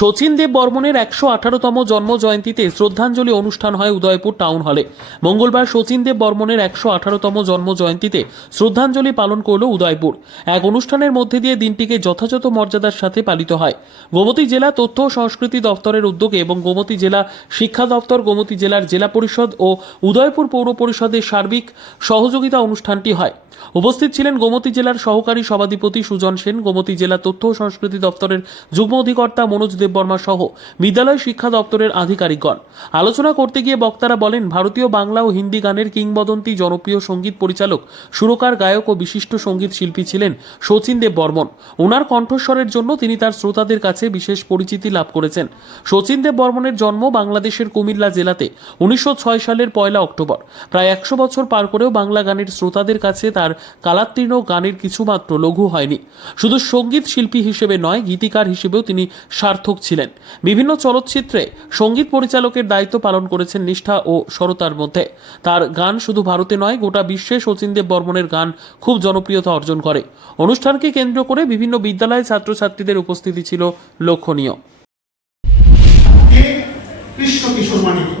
শচীন দেব বর্মনের ১১৮তম জন্ম জয়ন্তীতে শ্রদ্ধাঞ্জলি অনুষ্ঠান হয় উদয়পুর টাউন হলে। মঙ্গলবার শচীন দেব বর্মনের ১১৮তম জন্ম জয়ন্তীতে শ্রদ্ধাঞ্জলি পালন করল উদয়পুর। এক অনুষ্ঠানের মধ্যে দিয়ে দিনটিকে যথাযথ মর্যাদার সাথে পালিত হয়। গোমতী জেলা তথ্য ও সংস্কৃতি দপ্তরের উদ্যোগে এবং গোমতী জেলা শিক্ষা দপ্তর, গোমতী জেলার জেলা পরিষদ ও উদয়পুর পৌর পরিষদের সার্বিক সহযোগিতা অনুষ্ঠানটি হয়। উপস্থিত ছিলেন গোমতী জেলার সহকারী সভাধিপতি সুজন সেন, গোমতী জেলা তথ্য ও সংস্কৃতি দপ্তরের যুগ্ম অধিকর্তা মনোজ দেববর্মা সহ বিদ্যালয় শিক্ষা দপ্তরের আধিকারিকগণ। আলোচনা করতে গিয়ে বক্তারা বলেন, ভারতীয় বাংলা ও হিন্দি গানের কিংবদন্তি জনপ্রিয় সঙ্গীত পরিচালক, সুরকার, গায়ক ও বিশিষ্ট সঙ্গীত শিল্পী ছিলেন শচীন দেব বর্মন। ওনার কণ্ঠস্বরের জন্য তিনি তার শ্রোতাদের কাছে বিশেষ পরিচিতি লাভ করেছেন। শচীন দেব বর্মনের জন্ম বাংলাদেশের কুমিল্লা জেলাতে 1906 সালের 1 অক্টোবর। প্রায় 100 বছর পার করেও বাংলা গানের শ্রোতাদের কাছে তার কালাত্তীর্ণ গানের কিছুমাত্র লঘু হয়নি। শুধু সঙ্গীত শিল্পী হিসেবে নয়, গীতিকার হিসেবেও তিনি সার্থক ছিলেন। বিভিন্ন চলচ্চিত্রে সঙ্গীত পরিচালকের দায়িত্ব পালন করেছেন নিষ্ঠা ও সরতার মধ্যে। তার গান শুধু ভারতে নয়, গোটা বিশ্বে শচীন দেব বর্মনের গান খুব জনপ্রিয়তা অর্জন করে। অনুষ্ঠানকে কেন্দ্র করে বিভিন্ন বিদ্যালয়ের ছাত্রছাত্রীদের উপস্থিতি ছিল লক্ষণীয়। কৃষ্ণ কিশোর মানিক্য,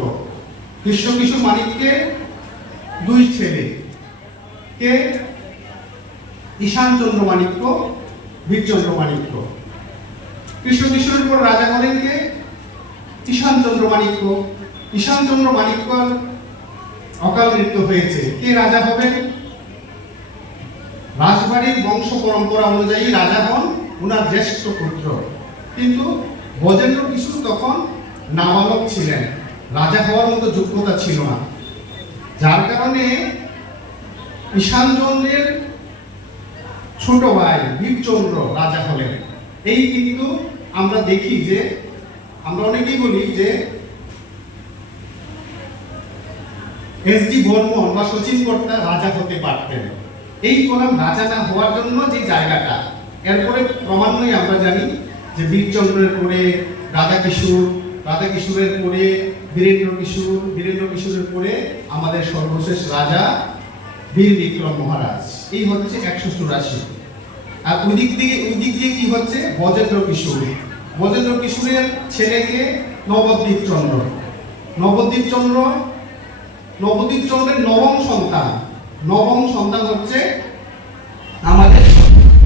কৃষ্ণ কিশোর মানিক্যের দুই ছেলে, কে ঈশানচন্দ্র মানিক্য, বীরচন্দ্র মানিক্য। কৃষ্ণ কিশোরের পর রাজা হলেন কে? ঈশানচন্দ্র মানিক্য। ঈশানচন্দ্র মানিক্যর অকাল মৃত্যু হয়েছে। কে রাজা হবেন? রাজবাড়ির বংশ পরম্পরা অনুযায়ী রাজা হন ওনার জ্যেষ্ঠ পুত্র, কিন্তু ব্রজেন্দ্র কিশোর তখন নাবালক ছিলেন, রাজা হওয়ার মতো যোগ্যতা ছিল না। যার কারণে ঈশানচন্দ্রের ছোট ভাই বীরচন্দ্র রাজা হলেন। এই কিন্তু আমরা দেখি যে, আমরা অনেকেই বলি যে এস.ডি. বর্মন বা শচীন কর্তা রাজা হতে পারতেন। এই কলাম রাজা না হওয়ার জন্য যে জায়গাটা, এরপরে ক্রমান্বয়ে আমরা জানি যে বীরচন্দ্রের পরে রাধা কিশোর, রাধা কিশোরের পরে বীরেন্দ্র কিশোর, বীরেন্দ্র কিশোরের পরে আমাদের সর্বশেষ রাজা বীর বিক্রম মহারাজ। এই হচ্ছে 184। আর ওই দিক দিয়ে কি হচ্ছে? ব্রজেন্দ্র কিশোর। ব্রজেন্দ্র কিশোরের ছেলেকে নবদ্বীপ চন্দ্র। নবদ্বীপ চন্দ্রের নবম সন্তান হচ্ছে